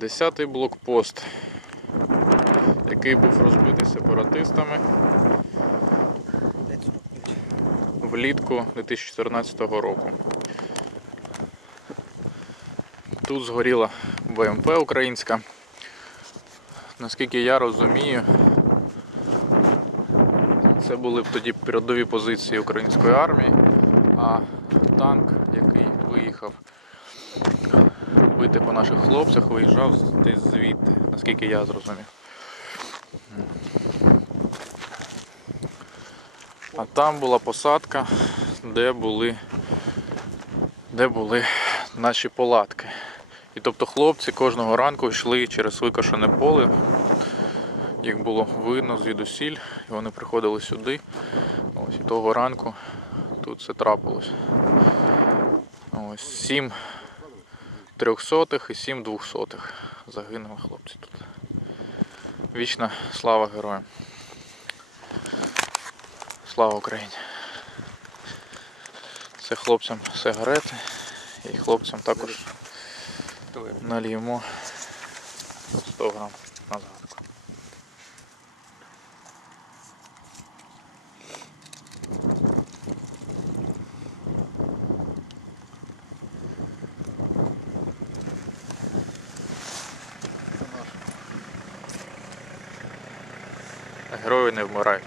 Десятий блокпост, який був розбитий сепаратистами влітку 2014 року. Тут згоріла БМП українська. Наскільки я розумію, це були тоді передові позиції української армії, а танк, який виїхав бити по наших хлопцях, виїжджав десь звідти, наскільки я зрозумів. А там була посадка, де були, де були наші палатки. І тобто хлопці кожного ранку йшли через викошене поле. Їх було видно звідусіль, і вони приходили сюди. Ось і того ранку тут це трапилось. Ось сім трьохсотих і сім двохсотих загинули хлопці тут. Вічна слава героям. Слава Україні! Це хлопцям сигарети і хлопцям також наліємо 100 грам на згадку. Герої не вмирають.